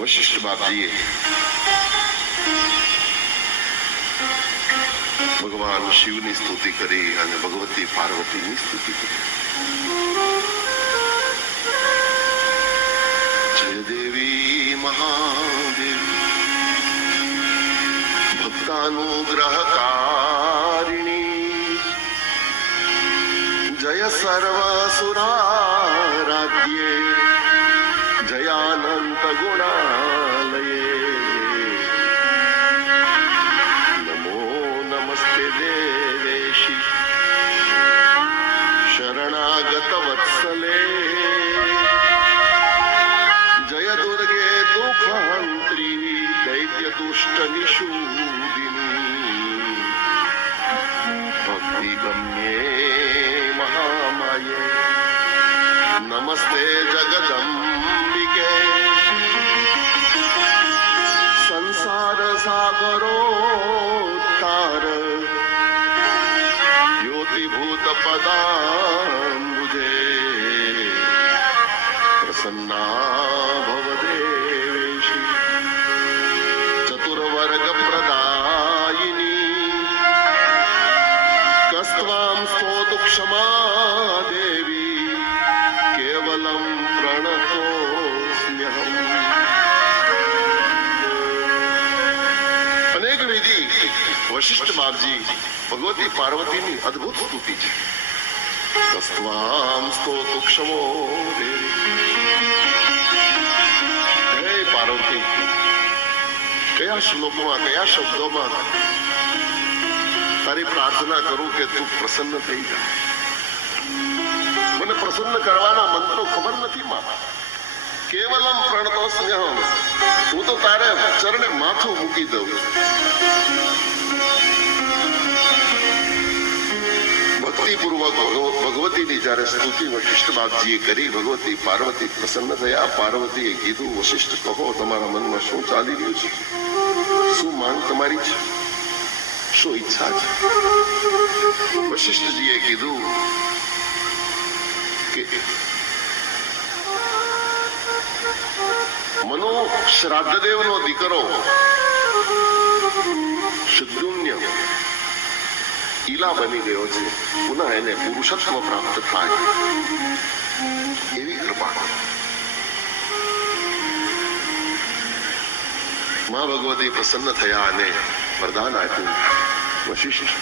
વશિષ્ઠ બાપજીએ ભગવાન શિવની સ્તુતિ કરી અને ભગવતી પાર્વતીની સ્તુતિ કરી. જય દેવી મહાદેવી ભક્તાનુગ્રહકારિણી જય સર્વસુરારાધ્યે જયાનંત ગુણાલયે નમો નમસ્તે દેવેશી શરણાગત વત્સલે જય દુર્ગે દુઃખહંત્રી દૈત્ય દુષ્ટ નિષૂદિની ભક્તિ ગમ્યે મહામાયે નમસ્તે જગદંબિકે સંસાર સાગરો તાર જ્યોતિભૂત પદાંબુજે પ્રસન્ના ભવદેવેશી ચતુર્વર્ગ પ્રદાયિની કસ્ત્વાં સ્તોતુ ક્ષમા દેવી કેવલમ પ્રણતોસ્મ્યહમ. અનેક વિધિ વશિષ્ઠ બાપજી ભગવતી પાર્વતીની અદ્ભુત સ્તુતિ છે. કસ્ત્વાં સ્તોતુ ક્ષમો દેવી. હે પાર્વતી, કયા શ્લોકમાં કયા શબ્દોમાં તારી પ્રાર્થના કરું કે તું પ્રસન્ન થઈ જા. મને પ્રસન્ન કરવાના મંત્રો ખબર નથી માં. કેવલમ પ્રણતો સ્નેહમ. હું તો તારે ચરણે માથું મૂકી દઉં. ભક્તિપૂર્વક ભગવતીની જયારે સ્તુતિ વશિષ્ઠ બાપજીએ કરી, ભગવતી પાર્વતી પ્રસન્ન થયા. પાર્વતીએ કીધું, વશિષ્ઠ કહો, તમારા મનમાં શું ચાલી રહ્યું છે? શું માંગ તમારી છે? શું ઈચ્છા છે? વશિષ્ઠજીએ કીધું કે મનો શ્રાદ્ધદેવનો દીકરો શુદ્રુમ્ય ઈલા બની ગયો છે. પુનઃ એને પુરુષત્વ પ્રાપ્ત થાય એવી કૃપા કરો. માં ભગવતી પ્રસન્ન થયા અને વરદાન આપ્યું, વશિષ્ઠ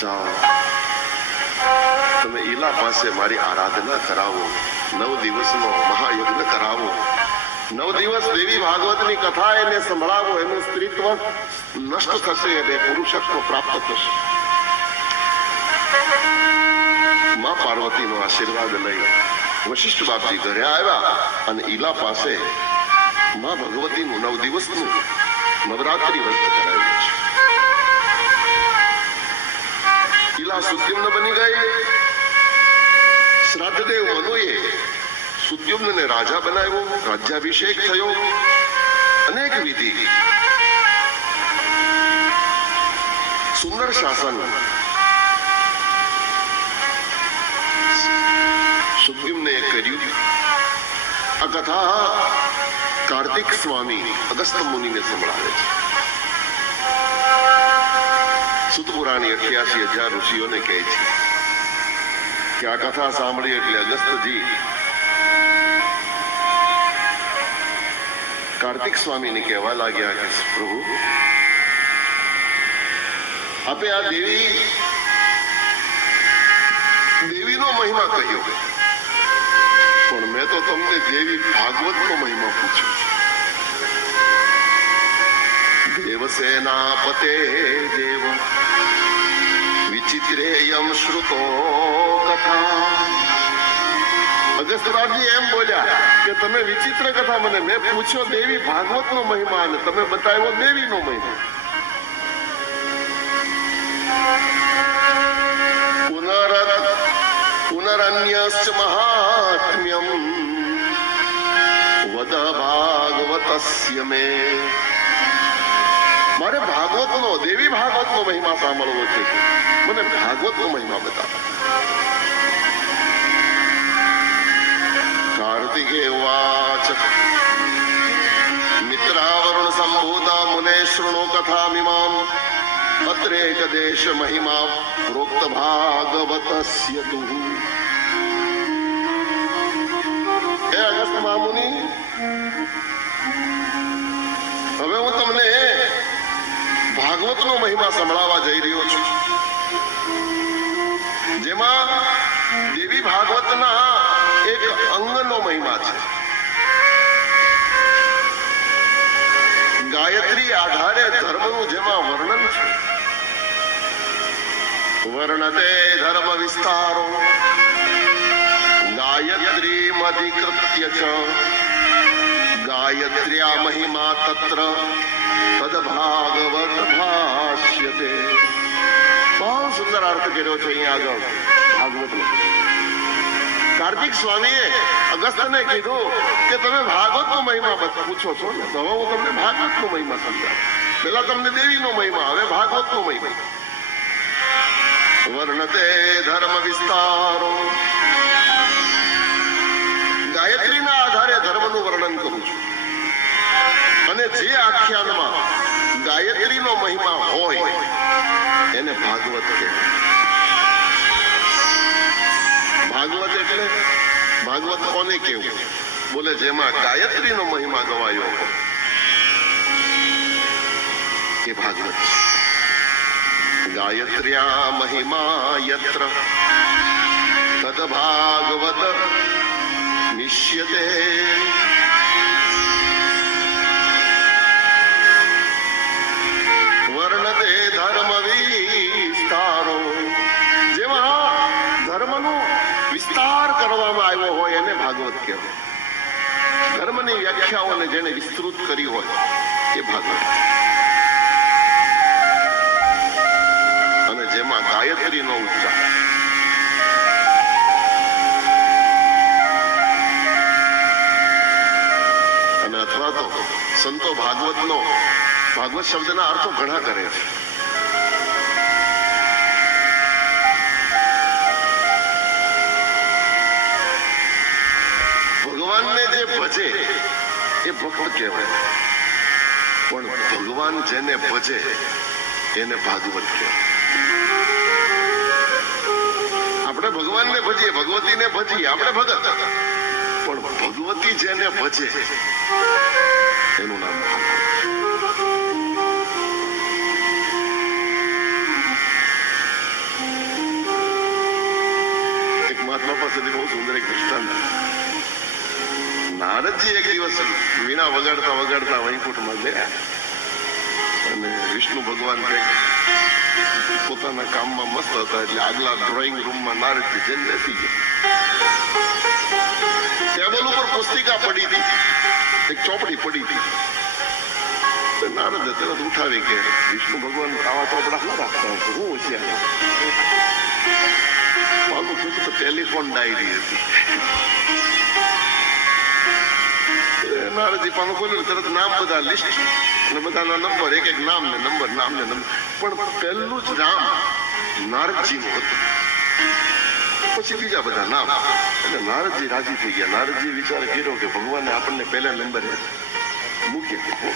જાઓ, તમે ઈલા પાસે મારી આરાધના કરાવો, 9 દિવસનો મહાયજ્ઞ કરાવો, 9 દિવસ દેવી ભાગવતની કથા એને સંભળાવો. એનું સ્ત્રીત્વ નષ્ટ થશે અને પુરુષત્વ પ્રાપ્ત થશે. માં પાર્વતીનો આશીર્વાદ લઈ વશિષ્ઠ બાપજી ઘરે આવ્યા અને ઈલા પાસે માં ભગવતીનું 9 દિવસનું નવરાત્રી વ્રત કરાવ્યું છે. ઈલા સુદ્યુમ્ન બની ગઈ. શ્રાદ્ધદેવ મનુએ સુદ્યુમ્નને રાજા બનાવ્યો, રાજ્યાભિષેક થયો. અનેક વિધિ, સુંદર શાસન સુદ્યુમ્ને કર્યું. આ કથા કાર્તિક સ્વામી અગસ્ત્ય મુનિને સંભળાવે છે. સુત પુરાણી 88,000 ઋષિઓને કહે છે કે આ કથા સાંભળી એટલે અગસ્ત્યજી કાર્તિક સ્વામીને કહેવા લાગ્યા કે પ્રભુ, આપે આ દેવીનો મહિમા કહ્યો, પણ મેં તો તમને દેવી ભાગવતનો મહિમા પૂછ્યો. દેવસેનાપતે દેવ વિચિત્રેયમ શ્રુતો કથા. અગસ્ત્યજી એમ બોલ્યા કે તમે વિચિત્ર કથા, મેં પૂછ્યો દેવી ભાગવતનો મહિમા અને તમે બતાવ્યો દેવીનો મહિમા. પુનરન્યસ્ચ મહાત્મ્યમ વદ ભાગવતસ્ય મે. મારે ભાગવતનો, દેવી ભાગવતનો મહિમા સાંભળવો છે. મને ભાગવતનો મહિમા બતાવો. કાર્તિકે વાચ શૃણો કથામિમામ અત્રેક દેશ મહિમા પ્રોક્ત ભાગવતસ્ય તુઃ. હે અગસ્ત્ય મહામુનિ, હવે હું તમને ભાગવતનો મહિમા સંભળાવવા જઈ રહ્યો છું, જેમાં દેવી ભાગવતના એક અંગનો મહિમા છે. ગાયત્રી આધારે ધર્મનું જેમાં વર્ણન છે. વર્ણતે ધર્મ વિસ્તારો ગાયત્રી અધિકૃત્ય ચ ગાયત્ર્યા મહિમા તત્ર તદ ભાગવત ભાષ્યતે. બહુ સુંદર અર્થ કર્યો છે અહીંયા આગળ ભાગવતનો. કાર્તિક સ્વામીએ અગસ્ત્યને કીધું કે તમે ભાગવતનો મહિમા પૂછો છો ને, તો હવે હું તમને ભાગવતનો મહિમા સમજાવું. પેલા તમને દેવીનો મહિમા, હવે ભાગવતનો મહિમા. વર્ણતે ધર્મ વિસ્તારો, ગાયત્રીના આધારે ધર્મનું વર્ણન કરું છું. અને જે આખ્યાનમાં ગાયત્રીનો મહિમા હોય એને ભાગવત કહેવાય. ભાગવત એટલે ભાગવત કોને કેવું? બોલે જેમાં ગાયત્રીનો મહિમા ગવાયો હોય એ ભાગવત છે. ગાયત્ર્યા મહિમા યત્ર તદ ભાગવત નિશ્યતે. વર્ણતે ધર્મ વિસ્તારો, જેમાં ધર્મનું વિસ્તાર કરવામાં આવ્યો હોય એને ભાગવત કહેવાય. ધર્મની વ્યાખ્યાઓને જેને વિસ્તૃત કરી હોય એ ભાગવત. અને જેમાં ગાયત્રીનો ઉચ્ચાર, અને અથવા તો સંતો ભાગવત શબ્દના અર્થો ઘણા કરે છે. ભગવાનને જે ભજે એ ભક્ત કહેવાય, પણ ભગવાન જેને ભજે એને ભાગવત કહેવાય. આપણે ભગવાનને ભજીએ, ભગવતીને ભજીએ, આપણે ભગત, પણ ભગવતી જેને ભજે એનું નામ ભાગવત. એક મહાત્મા પાસેથી બહુ સુંદર એક દૃષ્ટાંત. નારદજી એક દિવસ વીણા વગાડતા વગાડતા વૈકુંઠમાં ગયા અને વિષ્ણુ ભગવાન પોતાના કામમાં મસ્ત હતા, એટલે આગલા ડ્રોઈંગ રૂમમાં નારદજી જઈને બેસી ગયા. ટેબલ ઉપર પુસ્તિકા પડી હતી, એક ચોપડી પડી હતી. નારદે તરત ઉઠાવી કે વિષ્ણુ ભગવાન આવા ચોપડા શું રાખતા હશે, હું હોશિયાર. મારું કીધું તો ટેલિફોન ડાયરી હતી. નારદજી પાનું ખોલ્યું, તરત નામ બધા લિસ્ટ અને બધાના નંબર, એક એક નામ ને નંબર, નામ ને નંબર. પણ પહેલું જ નામ નારદજીનું હતું, પછી બીજા બધા નામ. એટલે નારદજી રાજી થઈ ગયા. નારદજી વિચાર કર્યો કે ભગવાને આપણને પહેલા નંબરે મૂક્યા.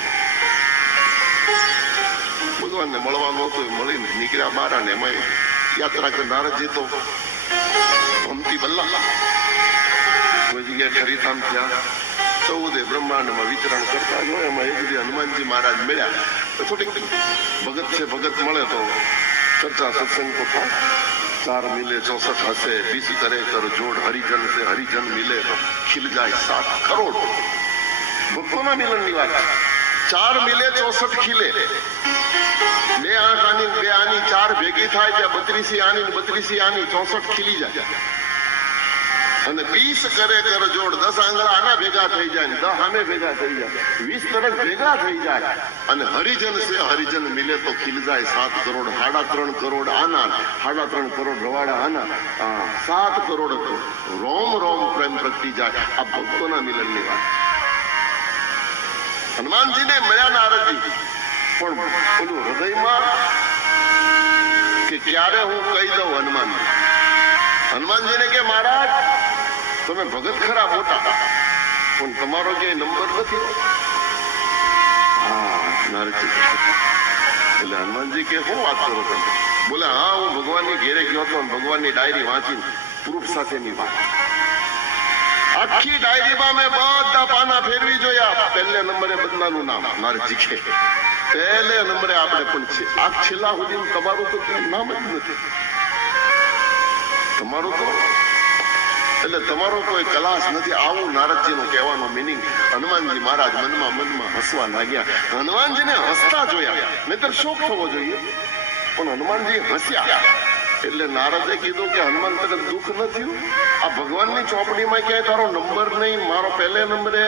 ભગવાનને મળવાનું હતું, મળીને નીકળ્યા બહાર. ને એમાં યાત્રા કરી નારદજી તો હમતી બલ્લા કોઈ જગ્યાએ ખરીધામ થયા, ચૌદે બ્રહ્માંડમાં વિચરણ કરતા હોય. એમાં એક બધી હનુમાનજી મહારાજ મળ્યા. થોડીક ભગત છે, ભગત મળે તો ચર્ચા સત્સંગ તો થાય. 4 મિલે 64 હશે, 20 કરે કર જોડ, હરિજન છે હરિજન મિલે તો ખીલ જાય 7 કરોડ. ભક્તોના મિલનની વાત. 4 મિલે 64 ખીલે. 2 આંખ આની 2 આની 4 ભેગી થાય ત્યાં 32 આની 32 આની 64 ખીલી જાય. અને 20 કરે કર જોડ, 10 આંગળા આના ભેગા થઈ જાય, 10 આને ભેગા થઈ જાય, 20 તરફ ભેગા થઈ જાય. અને હરિજન છે હરિજન મિલે તો ખીલ જાય 7 કરોડ. 3.5 કરોડ આના, 3.5 કરોડ રવાડા આના, 7 કરોડ રોમ રોમ પ્રેમ પ્રગટી જાય. આ ભક્તોના મિલનની વાત. હનુમાનજીને મળ્યા નારદજી, પણ ઓલું હૃદયમાં કે ક્યારે હું કહી દઉં હનુમાનજીને કે મહારાજ તમે ભગત ખરા મોટા, પણ તમારો ક્યાંય નંબર નથી. નારદજી એટલે હનુમાનજી કે શું વાત કરો તમે? બોલે હા, હું ભગવાનની ઘેરે ગયો હતો, ભગવાનની ડાયરી વાંચી પ્રૂફ સાથેની વાત. આખી ડાયરીમાં મેં બધા પાના ફેરવી જોયા, પહેલે નંબરે બદલાનું નામ. નારદજી કે પહેલે નંબરે આપણે પણ છે. આ છેલ્લા સુધી તમારું તો નામ જ નથી. તમારું તો એટલે તમારો કોઈ ક્લાસ નથી. આવું નારદજીનો કહેવાનો મિનિંગ. હનુમાનજી મહારાજ મનમાં હસવા લાગ્યા. હનુમાનજીને હસતા જોયા, નહીતર શોક થવો જોઈએ, પણ હનુમાનજી હસ્યા. એટલે નારદે કીધું કે હનુમાન તને દુઃખ ન થયું? આ ભગવાનની ચોપડીમાં ક્યાંય તારો નંબર નહીં, મારો પહેલે નંબરે,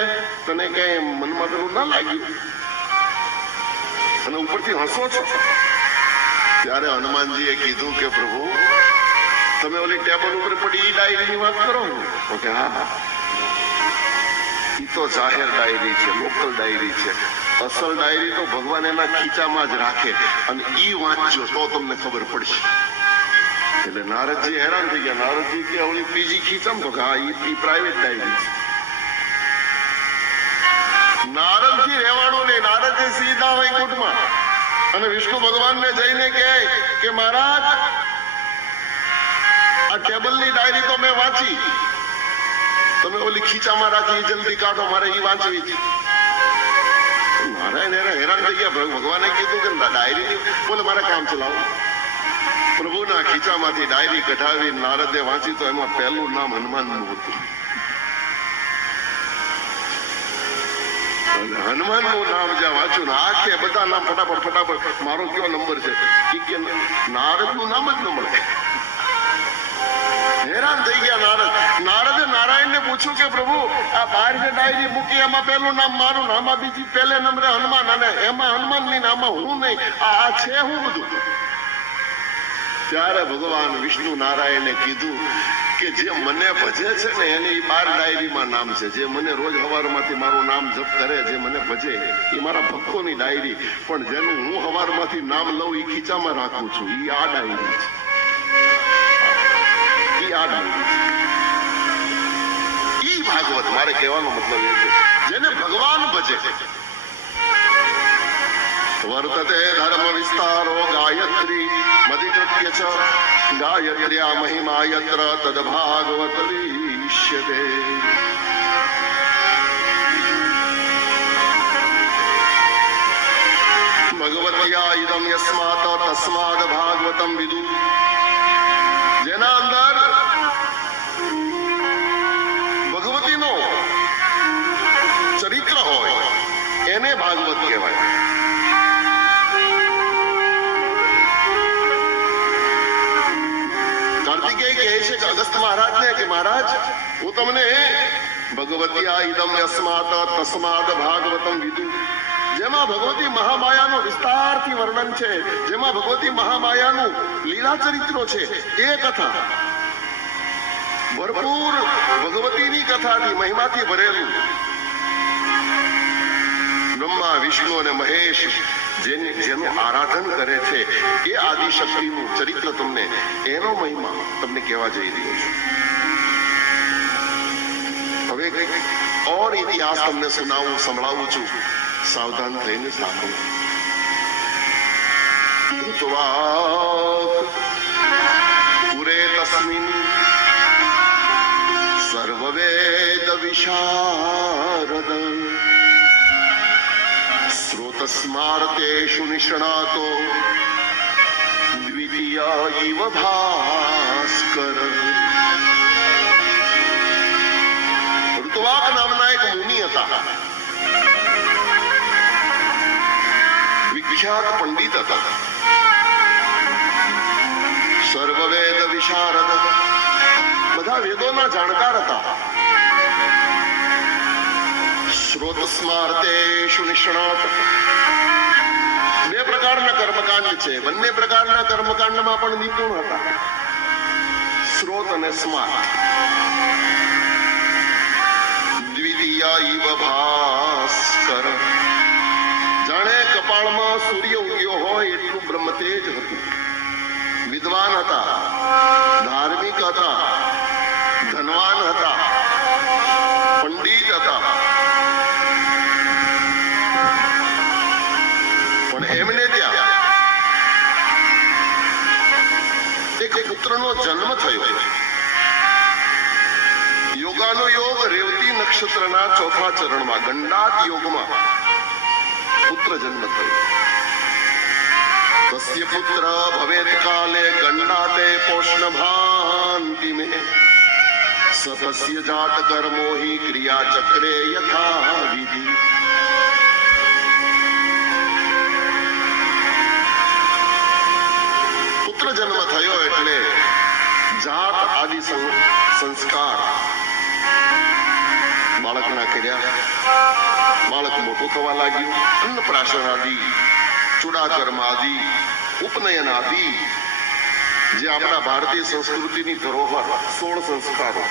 તને ક્યાંય મનમાં પેલું ના લાગ્યું અને ઉપરથી હસો છો? ત્યારે હનુમાનજીએ કીધું કે પ્રભુ, તમે ઓલી ટેબલ ઉપર પડી ઈ ડાયરીની વાત કરો છો કે હા, ઈ તો જાહેર ડાયરી છે, લોકલ ડાયરી છે. અસલ ડાયરી તો ભગવાન એના ખીચામાં જ રાખે, અને ઈ વાંચજો તો તમને ખબર પડશે. એટલે નારદજી હેરાન થઈ ગયા. નારદજી કે ઓલી બીજી ખીચામાં? તો હા, ઈ પ્રાઇવેટ ડાયરી છે. નારદજી રહેવાનું નહીં. નારદજી સીધા વૈકુંઠમાં અને વિષ્ણુ ભગવાનને જઈને કહે કે મહારાજ, આ ટેબલની ડાયરી તો મેં વાંચી, તમે ઓલી ખીચામાં રાખી જલ્દી કાઢો, મારે ઈ વાંચવી છે. નારાયણ હેરાન થઈ ગયા. ભગવાને કીધું કે ડાયરી, બોલે મારે કામ ચલાવો. પ્રભુના ખીચામાંથી ડાયરી કઢાવી નારદે વાંચી તો એમાં પહેલું નામ હનુમાનનું હતું. હનુમાનનું નામ જ્યાં વાંચ્યું ને આખે બધા નામ ફટાફટ મારો કયો નંબર છે કે નારદનું નામ જ ન મળે. હેરાન થઈ ગયા નારદ. નારદે નારાયણને પૂછ્યું કે પ્રભુ, આ બહાર જે ડાયરી મૂકી એમાં પહેલું નામ મારું, આમાં બીજી પહેલે નંબરે હનુમાન, અને એમાં હનુમાન નહીં, આમાં હું નહીં, આ છે હું બધું? ત્યારે ભગવાન વિષ્ણુ નારાયણે કીધું કે જે મને ભજે છે ને એની 12 ડાયરીમાં નામ છે. જે મને રોજ સવારમાંથી મારું નામ જપ કરે, જે મને ભજે, એ મારા ભક્તોની ડાયરી. પણ જેનું હું સવારમાંથી નામ લઉં એ ખીચામાં રાખું છું, એ આ ડાયરી છે. ઈ ભાગવત. મારે કહેવાનો મતલબ એ છે જેને ભગવાન ભજે. વર્તતે ધર્મ વિસ્તારો ગાયત્રી મધિકૃત્ય ચ ગાયત્ર્યા મહિમા યત્ર તદ ભાગવત લીષ્યતે. ભગવત્યા ઇદમ યસ્માત તસ્માદ ભાગવતમ વિદુ. જેના અંદર ભગવતીનો ચરિત્ર હોય એને ભાગવત કહેવાય. કાર્તિકેય કહે છે કે અગસ્ત્ય મહારાજને કે મહારાજ, હું તમને ભગવત્યા ઇદમ યસ્માત તસ્માદ ભાગવતમ વિદુ, જેમાં ભગવતી મહામાયાનો વિસ્તારથી વર્ણન છે, જેમાં ભગવતી મહામાયાનું લીલા ચરિત્રો છે, એ કથા ભરપૂર ભગવતીની કથાથી મહિમાથી ભરેલું. બ્રહ્મા વિષ્ણુ અને મહેશ જેનું આરાધન કરે છે એ આદિશક્તિનું ચરિત્ર તમને, એનો મહિમા તમને કહેવા જઈ રહ્યો છું. હવે કઈક ઓર ઇતિહાસ તમને સંભળાવું છું, સાવધાન થઈને સાંભળો. પુરે તસ્મિન સર્વવેદ વિશારદ સ્રોતસ્મારતેષુ નિષ્ણાતો દ્વિતીય ઇવ ભાસ્કર. ઋતુવાક નામના એક મુનિ હતા, વિખ્યાત પંડિત હતા, સર્વવેદ વિશારદ, બધા વેદોના જાણકાર હતા. શ્રોતસ્માર્તેષુ નિષ્ણાત. 2 પ્રકારના કર્મકાંડ છે, બંને પ્રકારના કર્મકાંડમાં પણ નિપુણ હતા, શ્રોત અને સ્માર્ત. દ્વિતીય ઇવ ભાસ્કર, જાણે કપાળમાં સૂર્ય ઉગ્યો હોય એટલું બ્રહ્મતેજ હતું. વિદ્વાન હતા, ધાર્મિક હતા, ધનવાન હતા, પંડિત હતા. થયો. યોગાનો યોગ રેવતી નક્ષત્રના ચોથા ચરણમાં ગંડાત યોગમાં પુત્ર જન્મ થયો. તસ્ય પુત્ર ભવેત કાલે ગંડાતે પોષણભાંતિ મે સતસ્ય જાત કર્મો હિ ક્રિયા ચક્રે યથા વિધિ. પુત્ર જન્મ થયો એટલે જાત આદિ સંસ્કાર બાળકના કર્યા. બાળક મોટું થવા લાગ્યું. અન્નપ્રાશન આદિ, ચૂડાકર્મ આદિ, ઉપનયન આદિ, જે આપણા ભારતીય સંસ્કૃતિની ધરોહર 16 સંસ્કારો.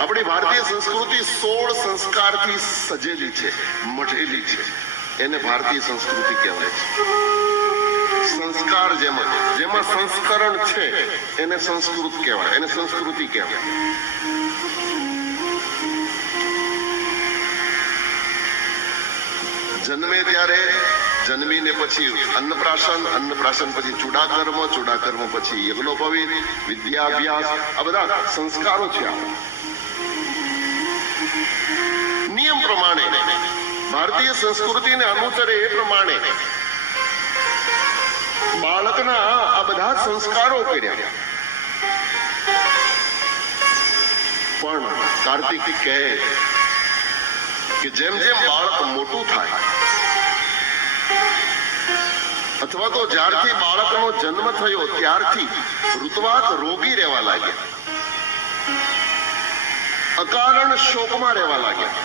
આપણી ભારતીય સંસ્કૃતિ 16 સંસ્કારથી સજેલી છે, મઢેલી છે. એને ભારતીય સંસ્કૃતિ કહેવાય છે. સંસ્કાર જેમાં સંસ્કરણ છે એને સંસ્કૃત કહેવાય, એને સંસ્કૃતિ કહેવાય. જન્મે ત્યારે, જન્મીને પછી અન્નપ્રાશન પછી ચૂડાકર્મ પછી યજ્ઞોપવીત, વિદ્યાભ્યાસ, આ બધા સંસ્કારો છે. નિયમ પ્રમાણે ભારતીય સંસ્કૃતિને અનુસરે એ પ્રમાણે બાળકના આ બધા સંસ્કારો કર્યા. પણ કાર્તિક કહે કે જેમ જેમ બાળક મોટું થાય અથવા તો જ્યારથી બાળકનો જન્મ થયો ત્યારથી ઋતુવાત રોગી રહેવા લાગ્યા, અકારણ શોકમાં રહેવા લાગ્યા,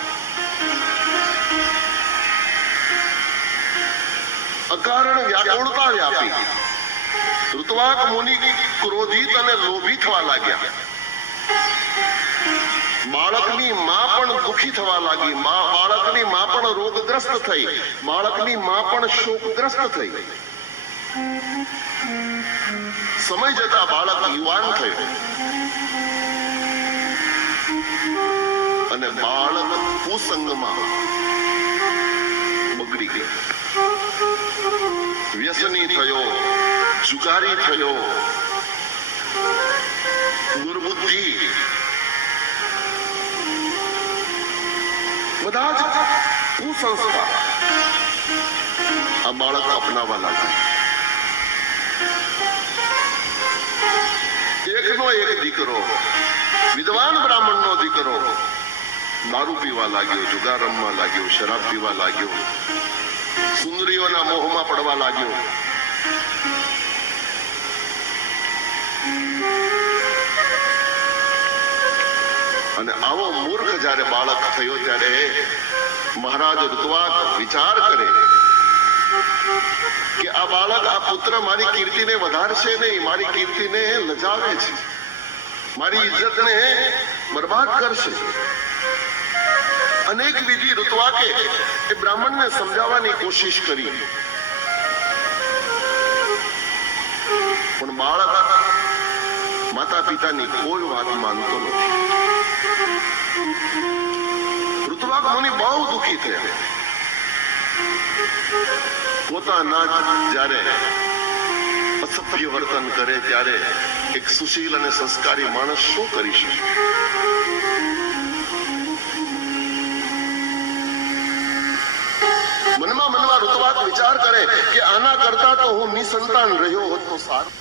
અકારણ વ્યાકુળતા વ્યાપી. ઋતુવાક મુનિ ક્રોધિત અને લોભી થવા લાગ્યા. બાળકની માં પણ દુખી થવા લાગી. બાળકની માં પણ રોગગ્રસ્ત થઈ. બાળકની માં પણ શોકગ્રસ્ત થઈ. સમય જતા બાળક યુવાન થયું અને બાળક કુસંગમાં બગડી ગયો, વ્યસની થયો, જુગારી થયો, દુર્બુદ્ધિ, બધા જ કુસંસ્કાર આ બાળક અપનાવવા લાગ્યા. એકનો એક દીકરો, વિદ્વાન બ્રાહ્મણનો દીકરો દારૂ પીવા લાગ્યો, જુગાર રમવા લાગ્યો, શરાબ પીવા લાગ્યો, સુંદરીઓના મોહમાં પડવા લાગ્યો. અને આવો મૂર્ખ જ્યારે બાળક થયો ત્યારે મહારાજ ઋતુવાક વિચાર કરે કે આ બાળક, આ પુત્ર મારી કીર્તિને વધારશે નહીં, મારી કીર્તિને લજાવે છે, મારી ઇજ્જતને બરબાદ કરશે. અનેક વિધિ ઋતુવાકે એ બ્રાહ્મણને સમજાવવાની કોશિશ કરી, પણ બાળક માતા પિતાની કોઈ વાત માનતો નથી. ઋતુવાક મુનિ બહુ દુઃખી થયા. પોતાના જ્યારે અસભ્ય વર્તન કરે ત્યારે એક સુશીલ અને સંસ્કારી માણસ શું કરી શકે? મનમાં ઋતુવાક વિચાર કરે કે આના કરતા તો હું નિસંતાન રહ્યો હોત તો સારું.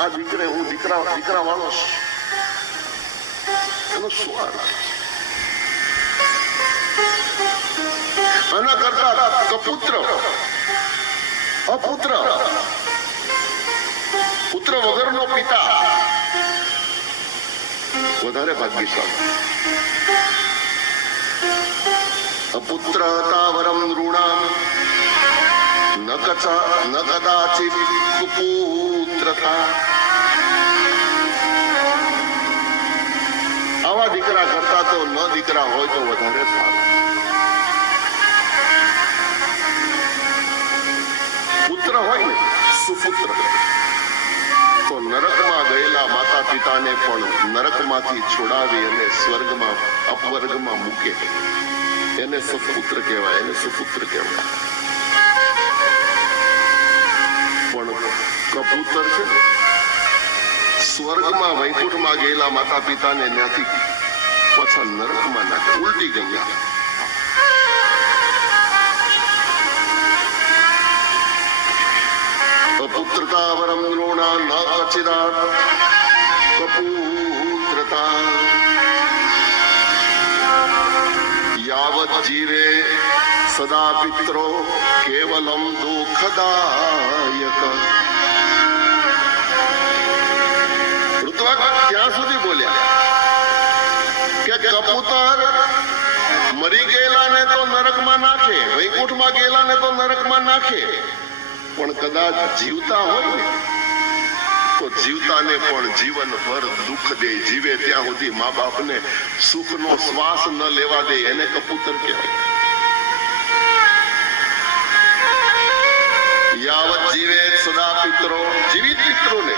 આ દીકરે હું દીકરા વાળો એનો શું અર્થ? આના કરતા કપુત્ર, અપુત્ર, પુત્ર વગરનો પિતા વધારે ભાગ્યશાળી. અપુત્ર તાવરમ નૃણામ ન કદાચિત કુપુત્રતા. આવા દીકરા કરતા તો ન દીકરા હોય તો વધારે સારું. પુત્ર હોય ને સુપુત્ર તો નરકમાં ગયેલા માતા પિતાને પણ નરકમાંથી છોડાવી અને સ્વર્ગમાં, અપવર્ગમાં મૂકે. એને સત્પુત્ર કહેવાય, એને સુપુત્ર કહેવાય. પણ કબૂતર છે ને, સ્વર્ગમાં વૈકુંઠમાં ગયેલા માતા પિતાને ત્યાંથી પાછા નરકમાં નાખે, ઉલટી ગયા. કપુત્રતા વરમ દ્રોણા ન કચિરાત કપૂત્રતા યાવત જીવે સદા પિત્રો કેવલમ દુઃખદાયક. ઋત્વાક ત્યાં સુધી બોલ્યા કે કબૂતર મરી ગયેલાને તો નરકમાં નાખે, વૈકુંઠમાં ગયેલાને તો નરકમાં નાખે, પણ કદાચ જીવતા હોય ને તો જીવતાને પણ જીવનભર દુઃખ દે. જીવે ત્યાં સુધી મા બાપને સુખનો શ્વાસ ન લેવા દે, એને કબૂતર કહેવાય. યાવત જીવે સદા પિત્રો, જીવિત પિત્રોને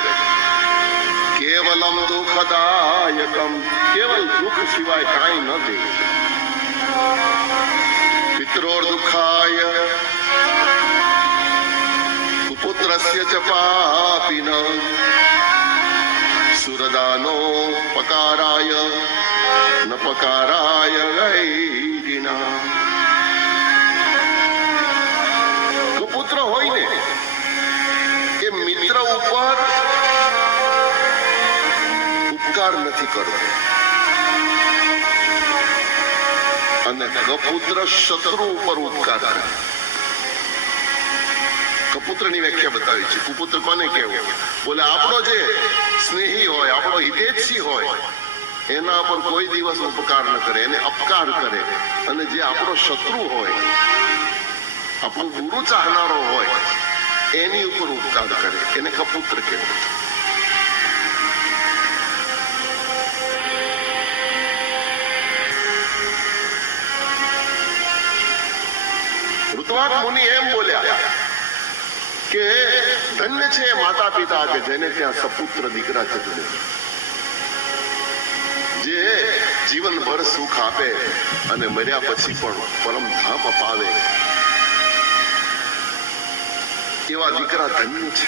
કેવલમ દુઃખદાયકમ, કેવલ દુઃખ સિવાય કાંઈ ન દે. પિત્રો દુઃખાય પુત્રસ્ય ચ પાપિન સુરદાનો પકારાય ન પકારાય વૈરિણા. પુત્ર હોય ને એ મિત્ર ઉપર ઉપકાર નથી કરતો, અને કપુત્ર શત્રુ ઉપર ઉપકાર કરે. કપુત્રની વ્યાખ્યા બતાવી છે. કુપુત્ર કોને કહેવું? બોલે આપણો જે સ્નેહી હોય, આપણો હિતેચ્છી હોય, એના પર કોઈ દિવસ ઉપકાર ન કરે, એને અપકાર કરે. અને જે આપણો શત્રુ હોય, આપણું બુરું ચાહનારો હોય, એની ઉપર ઉપકાર કરે, એને કપુત્ર કહેવાય. ઋત્વાક મુનિ એમ બોલ્યા કે ધન્ય છે માતા પિતા કે જેને ત્યાં સપુત્ર દીકરા જન્મે, જે જીવનભર સુખ આપે અને મર્યા પછી પણ પરમધામ અપાવે. એવા દીકરા ધન્ય છે.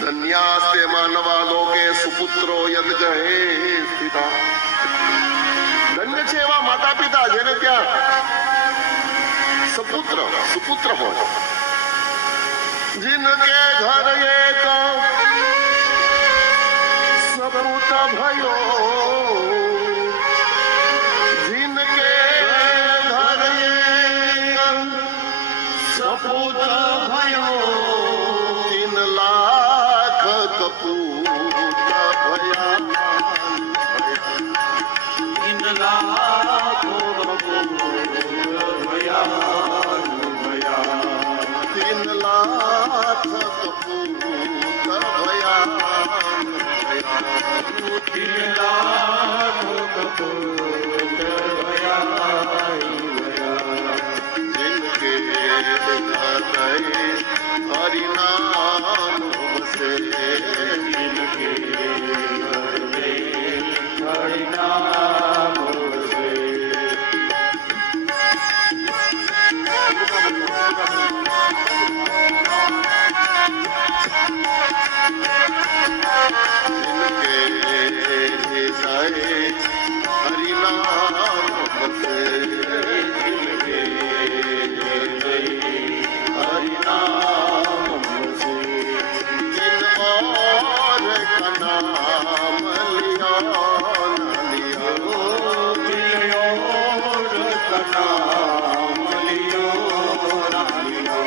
ધન્યાસ્તે માનવા લોકે સુપુત્રો યદ્ગહે સ્થિતા. ધન્ય છે એવા માતા પિતા જેને ત્યાં સુપુત્ર હોય. जिनके घर एक सपूत भयो, जिनके घर एक सपूत भयो, 3 लाख कपूत भया, 3 लाख कपूत भया, 3 लाख कपूत भया, 3 लाख कपूत भया, जिनके हृदय हरि नाम बसे, जिनके हृदय हरि नाम बसे. हरि नाम बसे, हरि नाम बसे. जिन और का नाम लिया न लिया, जिन और का नाम लियो न लियो.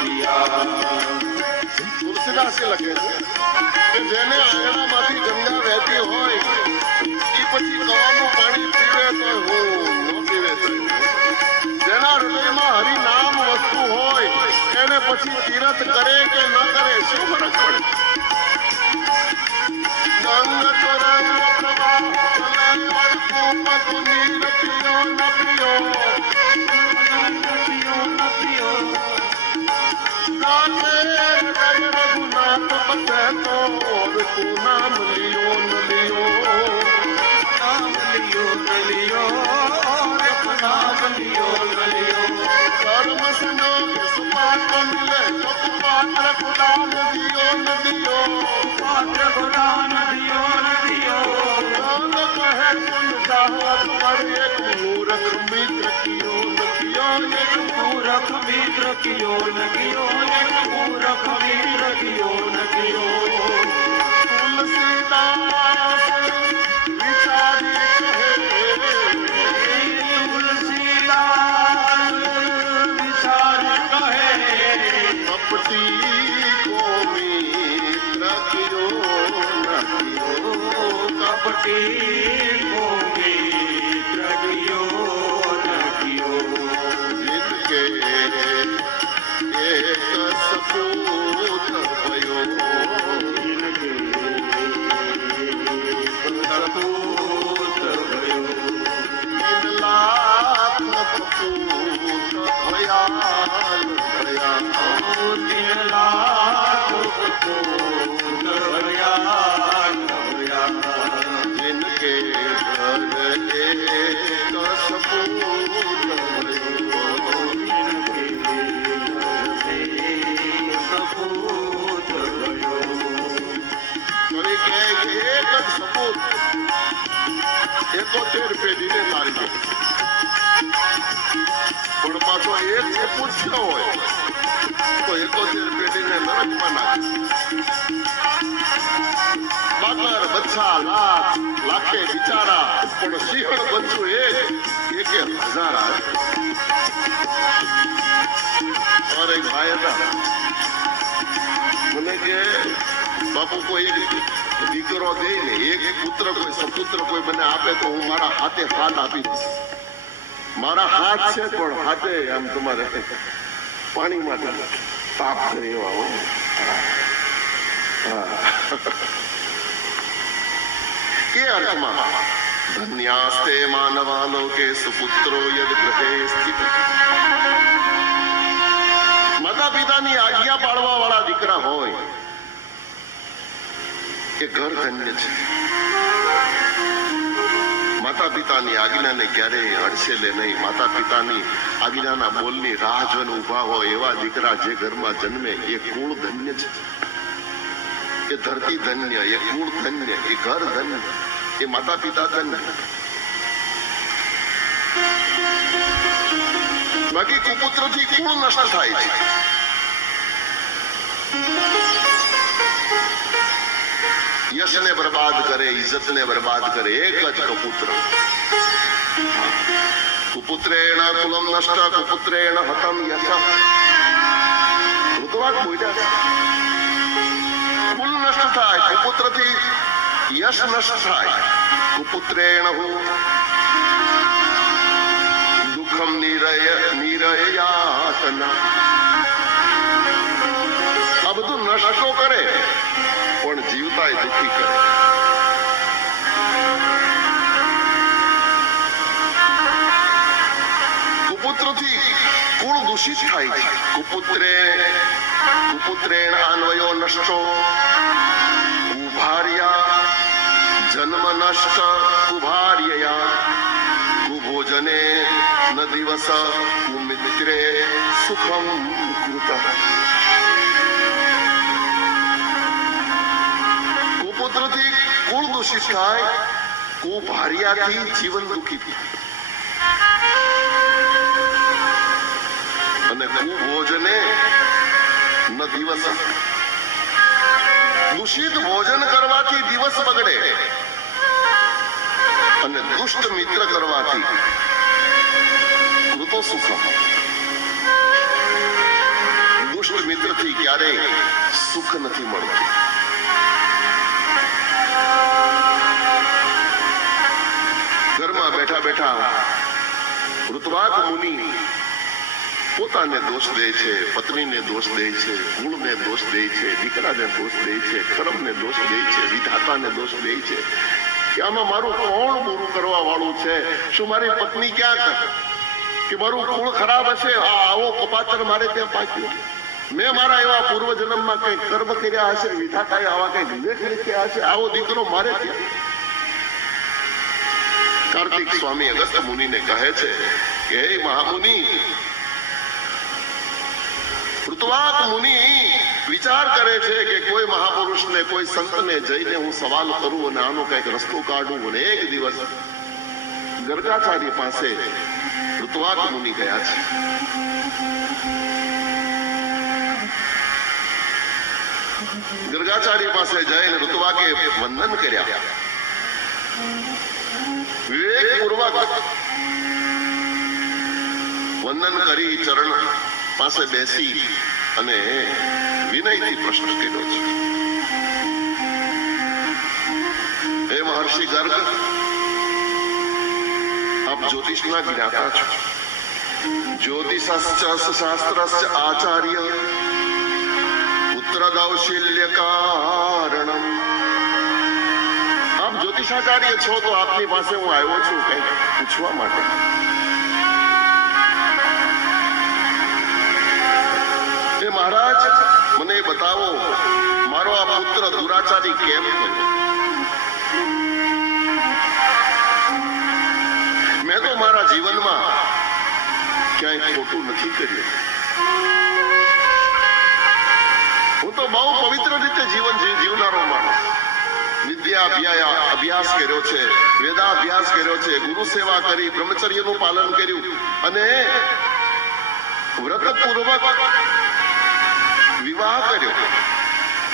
पिया તુલસીદાસે લખે છે કે જેને આંગણામાંથી ગંગા વહેતી હોય એ પછી કવાનું પાણી પીવે તો હું ન પીવે તો જેના હૃદયમાં હરિનામ વસ્તુ હોય એને પછી તીરથ કરે કે ન કરે શું ફરક પડે? ગંગ તરંગ પ્રવાહ ચલે તું નીર પિયો ન પિયો रघुनाथ बसे तो तू नाम लियो न लियो नाम लियो न लियो नाम लियो न लियो कर्म संयोग सुपात्र मिले पात्र गुदान दियो न दियो पात्र गुदान दियो न दियो दान कहे सुन चाहत पर एक मूर्ख मित्र कियो न कियो एक मूर्ख मित्र कियो न कियो एक मूर्ख मित्र कियो न कियो तुलसीदास विचारी कहे तुलसीदास विचारी कहे कपटी को मित्र कियो न कियो कपटी को मित्र कियो न कियो जिनके एक सपूत भयो सपूत भयो 3 लाख सपूत भया भया 3 लाख सपूत भया भया जिनके घर एक सपूत भयो સપૂત 71 પેઢીને મારી દે પણ પાછો એક સપૂત ન હોય તો 71 પેઢીને નરકમાં નાખે બાકર બચ્ચા લાખે બિચારા પણ સિંહણ બચ્ચું એક 1000 આવે और एक भाई था મને કે બાપુ કોઈ એક દીકરો દે ને એક પુત્ર કોઈ સપુત્ર કોઈ મને આપે તો હું મારા હાથે હાથ આપી દઈશ મારા હાથ છે પણ હાથે આમ તમારે પાણીમાં તાપ કરે એવા હોય કે અર્થમાં ધન્યાસ્તે માનવા લોકે સુપુત્રો યદ ગ્રહે સ્થિત માતા પિતાની આજ્ઞા પાળવા વાળા દીકરા હોય કે ઘર ધન્ય છે માતા પિતાની આજ્ઞાને ક્યારેય અડસેલે નહીં માતા પિતાની આજ્ઞાના બોલની રાહ જોઈને ઉભા હોય એવા દીકરા જે ઘરમાં જન્મે એ કુળ ધન્ય છે એ ધરતી ધન્ય એ કુળ ધન્ય એ ઘર ધન્ય એ માતા પિતા ધન્ય બાકી કુપુત્રથી કુળ નષ્ટ થાય છે યશને બરબાદ કરે ઇજ્જતને બરબાદ કરે એક જ કપુત્ર કુપુત્રેણ કુલમ નષ્ટ કુપુત્રેણ હતમ યશ ઋતુવાક બોલ્યા કુલ નષ્ટ થાય કુપુત્રથી યશ નષ્ટ થાય કુપુત્રેણ દુઃખમ નિરયાતના આ બધું નષ્ટ કરે પણ જીવતા દુઃખી કરે કુપુત્રથી કુળ દૂષિત થાય છે કુપુત્રેણ અન્વયો નષ્ટો કુભાર્યા જન્મ નષ્ટ કુભાર્યયા કુભોજને ન દિવસ કુમિત્રે સુખમ કૃત કુપુત્રથી કુળ દૂષિત થાય કુભાર્યાથી જીવન દુઃખી થાય અને કુભોજને ન દિવસ દૂષિત ભોજન કરવાથી દિવસ બગડે અને દુષ્ટ મિત્ર કરવાથી કૃતો સુખ શ્રેષ્ઠ મિત્રથી ક્યારેય સુખ નથી મળતું. ઘરમાં બેઠા બેઠા ઋત્વાક મુનિ પોતાને દોષ દે છે, પત્નીને દોષ દે છે, કુળને દોષ દે છે, દીકરાને દોષ દે છે, કર્મને દોષ દે છે, વિધાતાને દોષ દે છે કે આમાં મારું કોણ બુરું કરવા વાળું છે? શું મારી પત્ની ક્યાં કે મારું કુળ ખરાબ હશે? આવો કપાતર મારે ત્યાં પાક્યો. મેં મારા એવા પૂર્વજન્મમાં કઈ કર્મ કર્યા હશે, વિધાતાએ આવા કઈ વિવેક કર્યા હશે, આવો દીકરો મારે ત્યાં. કાર્તિક સ્વામી અગસ્ત્ય મુનિને કહે છે કે હે મહામુનિ, ઋત્વાક મુનિ વિચાર કરે છે કે કોઈ મહાપુરુષને, કોઈ સંતને જઈને હું સવાલ કરું અને આનો કઈક રસ્તો કાઢું. અને એક દિવસ ગર્ગાચાર્ય પાસે ઋત્વાક મુનિ ગયા છે. ગર્ગાચાર્ય પાસે જઈને ઋત્વાકે વંદન કર્યા. વિવેકપૂર્વક વંદન કરી ચરણ પાસે બેસી અને વિનયથી પ્રશ્ન કર્યો છે. હે મહર્ષિ ગર્ગ, આપ જ્યોતિષના જ્ઞાતા છો. જ્યોતિષાસ્ત્ર આચાર્ય પુત્ર કૌશલ્ય કારણમ. આપ જ્યોતિષાચાર્ય છો તો આપની પાસે હું આવ્યો છું કંઈક પૂછવા માટે. મહારાજ, મને બતાવો મારો આ પુત્ર દુરાચારી કેમ થયો? મેં તો મારા જીવનમાં ક્યાંય ખોટું નથી કર્યું. હું તો બહુ પવિત્ર રીતે જીવન જીવનારો માણસ. વિદ્યા અભ્યાસ કર્યો છે, વેદાભ્યાસ કર્યો છે, ગુરુ સેવા કરી, બ્રહ્મચર્યનું પાલન કર્યું અને વ્રતપૂર્વક વિવાહ કર્યો,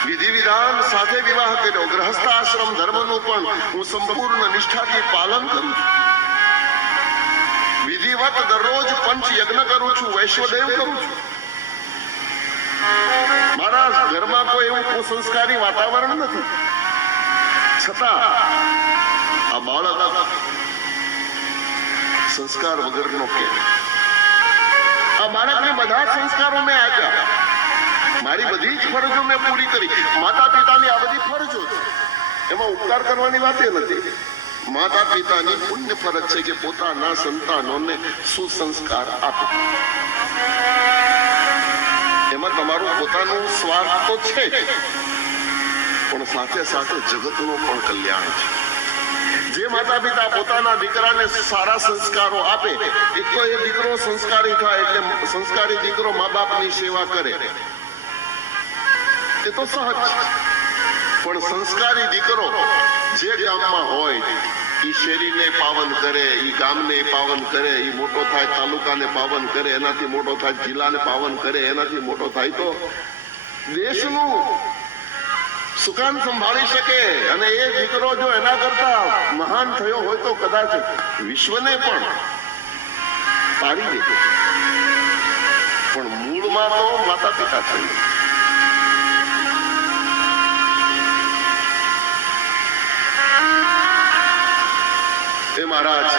વિધિ વિધાન સાથે વિવાહ કર્યો, ગૃહસ્થ આશ્રમ ધર્મનું પણ હું સંપૂર્ણ નિષ્ઠાથી પાલન કરું છું. વિધિવત દરરોજ પંચ યજ્ઞ કરું છું, વૈશ્વદેવ કરું છું. મારા ઘરમાં કોઈ એવું કુસંસ્કારી વાતાવરણ નથી. છતાં આ બાળક સંસ્કાર વગરનો કેમ? આ બાળકને બધા સંસ્કારો મેં આપ્યા, મારી બધી જ ફરજો મેં પૂરી કરી. માતા પિતાની આ બધી ફરજો છે, એમાં ઉપકાર કરવાની વાત એ નથી. માતા પિતાની પુણ્ય ફરજ છે કે પોતાના સંતાનોને સુસંસ્કાર આપે. એમાં તમારું પોતાનું સ્વાર્થ તો છે પણ સાથે સાથે જગતનું પણ કલ્યાણ છે. જે માતા પિતા પોતાના દીકરાને સારા સંસ્કારો આપે, એક તો એ દીકરો સંસ્કારી થાય, એટલે સંસ્કારી દીકરો મા બાપની સેવા કરે, એ તો સહજ. પણ સંસ્કારી દીકરો જે ગામમાં હોય એ શેરીને પાવન કરે, એ ગામને પાવન કરે, એ મોટો થાય તાલુકાને પાવન કરે, એનાથી મોટો થાય જિલ્લાને પાવન કરે, એનાથી મોટો થાય તો દેશનું સુકાન સંભાળી શકે. અને એ દીકરો જો એના કરતા મહાન થયો હોય તો કદાચ વિશ્વને પણ તારી દે. પણ મૂળમાં તો માતા પિતા છે. એ મહારાજ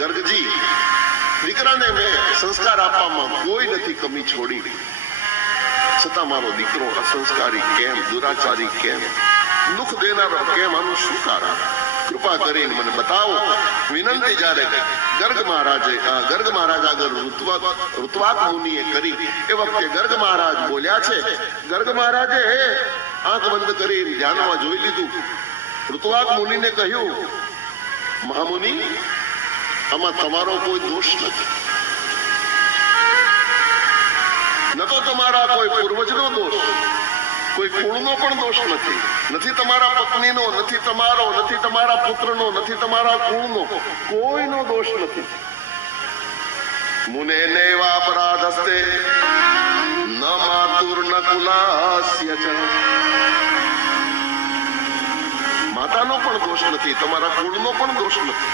ગર્ગજી, દીકરાને મેં સંસ્કાર આપવામાં કોઈ નથી કમી છોડી, છતાં મારો દીકરો અસંસ્કારી કેમ, દુરાચારી કેમ, દુઃખ દેનારો કેમ? આનું શું કારણ? કૃપા કરીને મને બતાવો. વિનંતી જ્યારે ગર્ગ મહારાજ આગળ ઋત્વાક મુનિએ કરી એ વખતે ગર્ગ મહારાજ બોલ્યા છે. ગર્ગ મહારાજે આંખ બંધ કરી ધ્યાનમાં જોઈ લીધું. ઋત્વાક મુનિને કહ્યું, મહામુનિ, આમાં તમારો કોઈ દોષ નથી. ન તો તમારા કોઈ પૂર્વજનો દોષ, કોઈ કુળનો પણ દોષ નથી. નથી તમારા પત્નીનો, નથી તમારો, નથી તમારા પુત્રનો, નથી તમારા કુળનો, કોઈનો દોષ નથી. મુને નૈવા અપરાધસ્તે ન માતુર ન કુલાસ્ય ચ. માતાનો પણ દોષ નથી, તમારા કુળનો પણ દોષ નથી.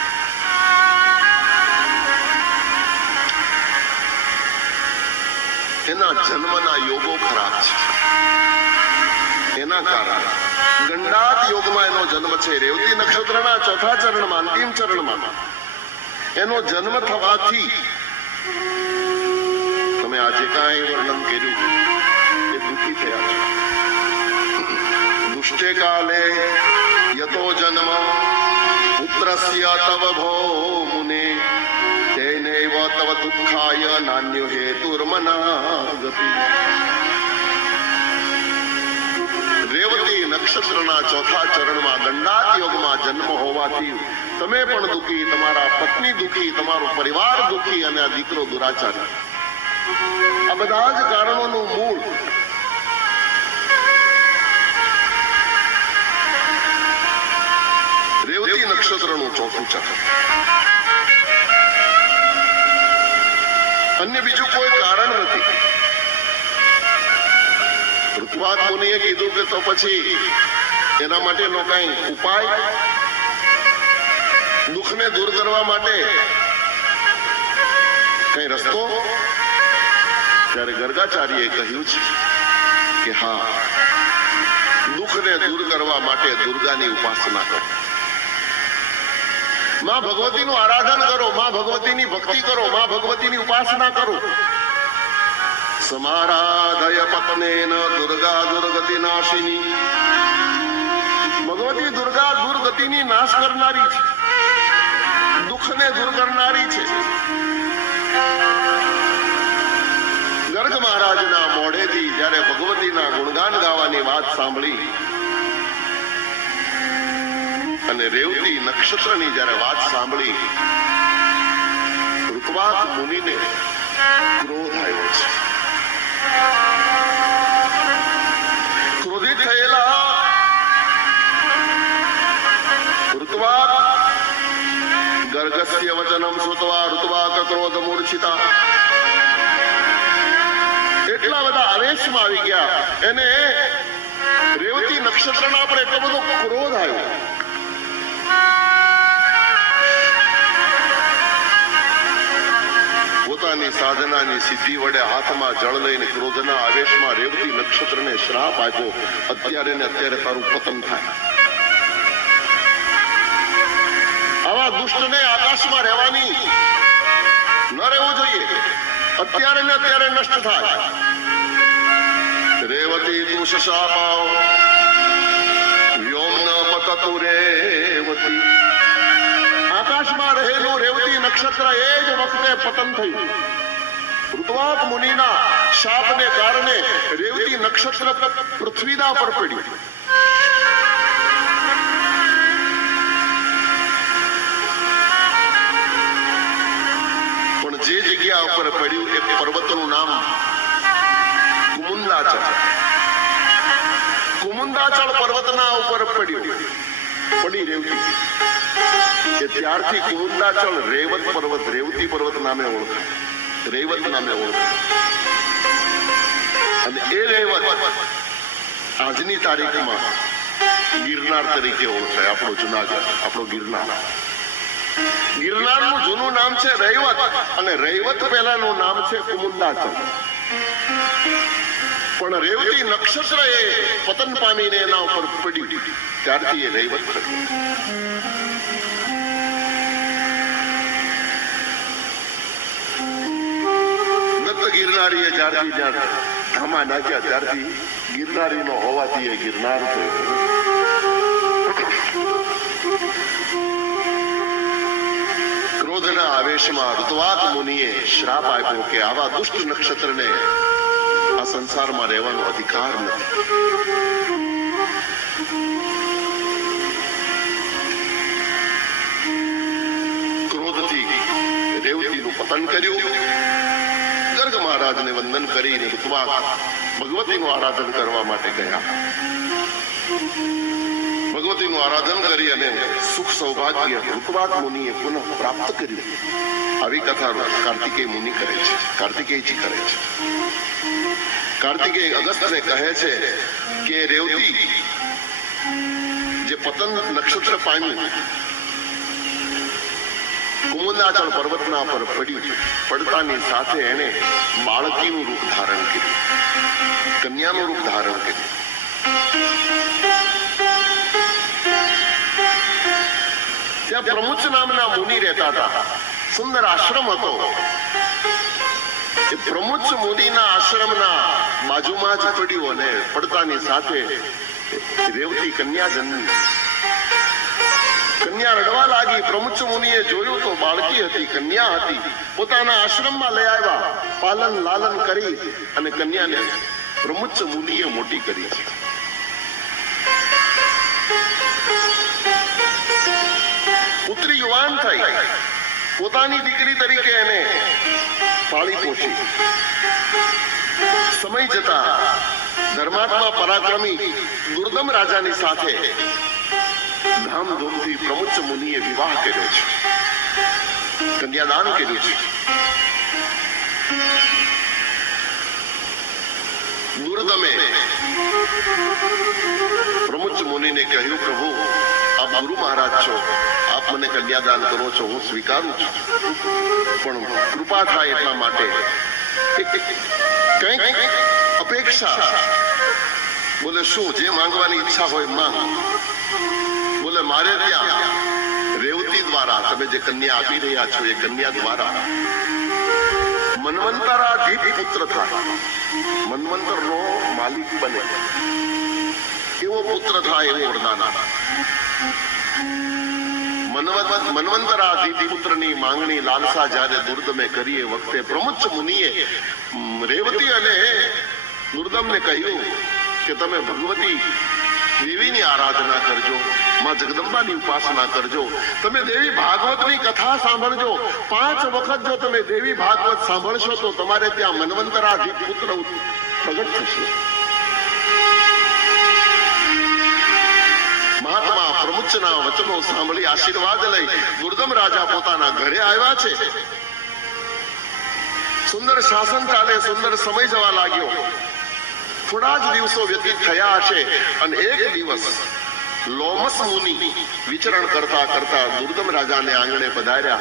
એના જન્મના યોગો ખરાબ છે. એના કારણે ગંડાત યોગમાં એનો જન્મ છે. રેવતી નક્ષત્રના ચોથા ચરણમાં, અંતિમ ચરણમાં એનો જન્મ થવાથી તમે આજે કાંઈ વર્ણન કર્યું એ દુઃખી થયા છો. દુષ્ટે કાલે યતો જન્મ પુત્રસ્ય તવ ભો મુને તેનૈવ તવ દુઃખાય નાન્યો હેતુર્મનાગતિ. રેવતી નક્ષત્રના ચોથા ચરણમાં ગંડાત યોગમાં જન્મ હોવાથી તમે પણ દુઃખી, તમારા પત્ની દુઃખી, તમારો પરિવાર દુઃખી અને આ દીકરો દુરાચારી. આ બધા જ કારણોનું મૂળ રેવતી નક્ષત્રનું ચોથું ચક્ર. અન્ય બીજું કોઈ કારણ નથી. ઋતુવાત મુનિએ કીધું કે તો પછી એના માટેનો કઈ ઉપાય, દુઃખને દૂર કરવા માટે કઈ રસ્તો? ત્યારે ગર્ગાચાર્યએ કહ્યું છે કે હા, દુઃખને દૂર કરવા માટે દુર્ગાની ઉપાસના કરો, માં ભગવતીનું આરાધન કરો, માં ભગવતીની ભક્તિ કરો, માં ભગવતીની ઉપાસના કરો. સમારાધય પત્નેન દુર્ગા દુર્ગતિ નાશિની. ભગવતી દુર્ગા દુર્ગતિની નાશ કરનારી છે, દુઃખને દૂર કરનારી છે. ગર્ગ મહારાજના મોઢેથી જ્યારે ભગવતીના ગુણગાન ગાવાની વાત સાંભળી અને રેવતી નક્ષત્રની જ્યારે વાત સાંભળી, ઋતુવાત મુનિને ક્રોધ આવ્યો છે. ક્રોધિત થયેલા ઋતુવાત ગર્ગસ્ય વચનમ શ્રુત્વા ઋતુવાક ક્રોધ મૂર્છિતા. એટલા બધા આવેશમાં આવી ગયા, એને રેવતી નક્ષત્રના પર એટલો બધો ક્રોધ આવ્યો. પોતાની સાધનાની સિદ્ધિ વડે હાથમાં જળ લઈને ક્રોધના આવેશમાં રેવતી નક્ષત્રને શ્રાપ આપ્યો, અત્યારે ને અત્યારે તારું પતન થાય. આવા દુષ્ટને આકાશમાં રહેવાની ન રહેવું જોઈએ, અત્યારે ને અત્યારે નષ્ટ થાય. રેવતી તું શશાપાવ વ્યોમ ન પતતુ રેવતી. આકાશમાં રહેલું રેવતી નક્ષત્ર એ જ વખતે પતન થયું. ઋતુવાત મુનિના શાપને કારણે રેવતી નક્ષત્ર પૃથ્વીના પર પડ્યું. પણ જે જગ્યા ઉપર પડ્યું એ પર્વતનું નામ કુમુંદાચળ. કુમુંદાચળ પર્વતના ઉપર પડ્યું, પડી રેવતી. કે ત્યારથી કુમુંદાચળ રેવત પર્વત, રેવતી પર્વત નામે ઓળખાય, રેવત નામે ઓળખાય. અને એ રેવત આજની તારીખમાં ગિરનાર તરીકે ઓળખાય. આપણો જુનાગઢ, આપણો ગિરનાર. ગિરનારનું જૂનું નામ છે રૈવત, અને રૈવત પહેલાનું નામ છે કુમુંદાચળ. પણ રેવતી નક્ષત્ર એ પતન પામીને એના ઉપર પડ્યું, ત્યારથી એ રૈવત થયું. ગિરનારીએ જ્યારથી જ્યાં ધામા નાખ્યા ત્યારથી ગિરનારીનો હોવાથી એ ગિરનાર થયો. ક્રોધના આવેશમાં ઋતુવાત મુનિએ શ્રાપ આપ્યો કે આવા દુષ્ટ નક્ષત્રને આ સંસારમાં રહેવાનો અધિકાર નથી. ક્રોધથી રેવતીનું પતન કર્યું. ગર્ગ મહારાજને વંદન કરીને ઋતુવાત ભગવતીનું આરાધન કરવા માટે ગયા. ભગવતીનું આરાધન કરી અને સુખ સૌભાગ્ય ઋતુવાત મુનિએ પુનઃ પ્રાપ્ત કર્યું. આવી કથા કાર્તિકેય મુનિ કરે છે, કાર્તિકેયજી કરે છે. કાર્તિકેય અગસ્ત્યને કહે છે કે રેવતી જે પતન નક્ષત્ર પામ્યું, કુમુદાચલ પર્વતના પર પડ્યું. પડતાની સાથે એણે બાળકીનું રૂપ ધારણ કર્યું, કન્યાનું રૂપ ધારણ કર્યું. ત્યાં પ્રમુચ નામના મુનિ રહેતા હતા. સુંદર આશ્રમ હતો. એ પ્રમુચ મુનિના આશ્રમના બાજુમાં જ પડ્યું અને પડતાની સાથે રેવતી કન્યા જન્મી. કન્યા રડવા લાગી. પ્રમુચ મુનિએ જોયું તો બાળકી હતી, કન્યા હતી. પોતાના આશ્રમમાં લઈ આવ્યા, પાલન લાલન કરી અને કન્યાને પ્રમુચ મુનિએ મોટી કરી છે. પુત્રી યુવાન થઈ. પોતાની દીકરી તરીકે એને પાળી પોષી. સમય જતા ધર્માત્મા પરાક્રમી દુર્દમ રાજાની સાથે ધામધૂમથી પ્રમુચ મુનિએ વિવાહ કર્યો છે, કન્યાદાન કર્યું છે. દુર્દમે પ્રમુચ મુનિને કહ્યું, પ્રભુ આપ ગુરુ મહારાજ છો, આપ મને કન્યાદાન કરો છો, હું સ્વીકારું છું, પણ કૃપા થાય એટલા માટે કંઈક અપેક્ષા. બોલે શું? જે માંગવાની ઈચ્છા હોય માંગ. બોલે મારે ત્યાં રેવતી દ્વારા તમે જે કન્યા આપી રહ્યા છો એ કન્યા દ્વારા મન્વંતરાધીપ પુત્ર થાય, મન્વંતરનો માલિક બને એવો પુત્ર થાય એવું વરદાન આપે. મન્વંતરાધીપ પુત્રની માંગણી લાલસા જ્યારે દુર્દમે કરી એ વખતે પ્રમુચ મુનિએ રેવતી અને દુર્દમને કહ્યું કે તમે ભગવતી દેવીની આરાધના કરજો, માં જગદંબાની ઉપાસના કરજો, તમે દેવી ભાગવતની કથા સાંભળજો. 5 વખત જો તમે દેવી ભાગવત સાંભળશો તો તમારે ત્યાં મન્વંતરાધીપ પુત્ર પ્રગટ થશે. મહાત્મા પ્રમુચના વચનો સાંભળી આશીર્વાદ લઈ દુર્દમ રાજા પોતાના ઘરે આવ્યા છે. સુંદર શાસન ચાલે, સુંદર સમય જવા લાગ્યો. થોડા જ દિવસો વ્યતીત થયા હશે અને એક દિવસ લોમસ મુનિ વિચરણ કરતા કરતા દુર્દમ રાજાને આંગણે પધાર્યા.